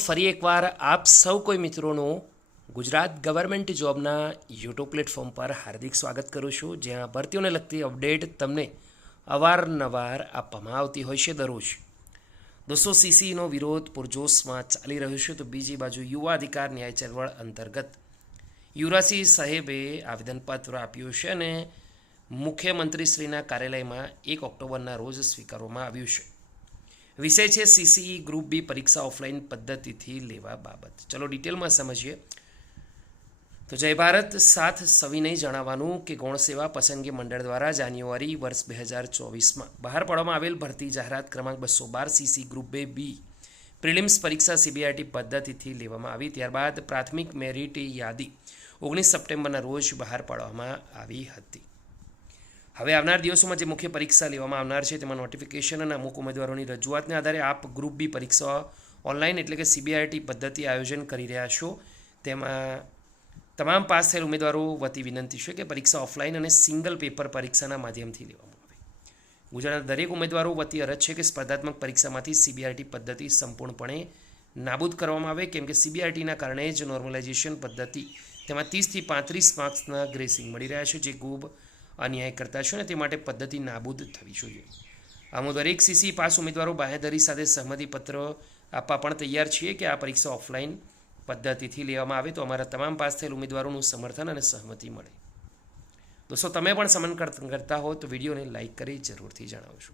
ફરી એકવાર આપ સૌ કોઈ મિત્રોનું ગુજરાત ગવર્મેન્ટ જોબના યુટ્યુબ પ્લેટફોર્મ પર હાર્દિક સ્વાગત કરું છું, જ્યાં ભરતીઓને લગતી અપડેટ તમને અવારનવાર આપવામાં આવતી હોય છે દરરોજ. દોસ્તો, સીસીનો વિરોધ પૂરજોશમાં ચાલી રહ્યો છે, તો બીજી બાજુ યુવા અધિકાર ન્યાય ચળવળ અંતર્ગત યુવરાજસિંહ સાહેબે આવેદનપત્ર આપ્યું છે અને મુખ્યમંત્રીશ્રીના કાર્યાલયમાં 1 ઓક્ટોબરના રોજ સ્વીકારવામાં આવ્યું છે. વિષય છે સીસીઈ ગ્રુપ બી પરીક્ષા ઓફલાઈન પદ્ધતિથી લેવા બાબત. ચલો ડિટેલમાં સમજીએ. તો જય ભારત સાથ સવિનય જણાવવાનું કે ગૌણ સેવા પસંદગી મંડળ દ્વારા જાન્યુઆરી વર્ષ 2024માં બહાર પાડવામાં આવેલ ભરતી જાહેરાત ક્રમાંક 212 સીસી ગ્રુપ બી પ્રિલિમ્સ પરીક્ષા સીબીઆઈટી પદ્ધતિથી લેવામાં આવી. ત્યારબાદ પ્રાથમિક મેરિટ યાદી 19 સપ્ટેમ્બરના રોજ બહાર પાડવામાં આવી હતી. હવે આવનાર દિવસોમાં જે મુખ્ય પરીક્ષા લેવામાં આવનાર છે તેમાં નોટિફિકેશન અને અમુક ઉમેદવારોની રજૂઆતને આધારે આપ ગ્રુપ બી પરીક્ષા ઓનલાઈન એટલે કે સીબીઆઈટી પદ્ધતિ આયોજન કરી રહ્યા છો. તેમાં તમામ પાસ થયેલ ઉમેદવારો વતી વિનંતી છે કે પરીક્ષા ઓફલાઈન અને સિંગલ પેપર પરીક્ષાના માધ્યમથી લેવામાં આવે. ગુજરાતના દરેક ઉમેદવારો વતી અરજ છે કે સ્પર્ધાત્મક પરીક્ષામાંથી સીબીઆઈટી પદ્ધતિ સંપૂર્ણપણે નાબૂદ કરવામાં આવે, કેમ કે સીબીઆઈટીના કારણે જ નોર્મલાઇઝેશન પદ્ધતિ તેમાં 30થી 35 માર્ક્સના ગ્રેસિંગ મળી રહ્યા છે, જે ખૂબ અન્યાય કરતા છે અને તે માટે પદ્ધતિ નાબૂદ થવી જોઈએ. આમ દરેક સીસી પાસ ઉમેદવારો બાંહેધરી સાથે સહમતિપત્ર આપવા પણ તૈયાર છીએ કે આ પરીક્ષા ઓફલાઈન પદ્ધતિથી લેવામાં આવે તો અમારા તમામ પાસ થયેલ ઉમેદવારોનું સમર્થન અને સહમતિ મળે. દોસ્તો, તમે પણ સમન કરતા હો તો વિડીયોને લાઇક કરી જરૂરથી જણાવજો.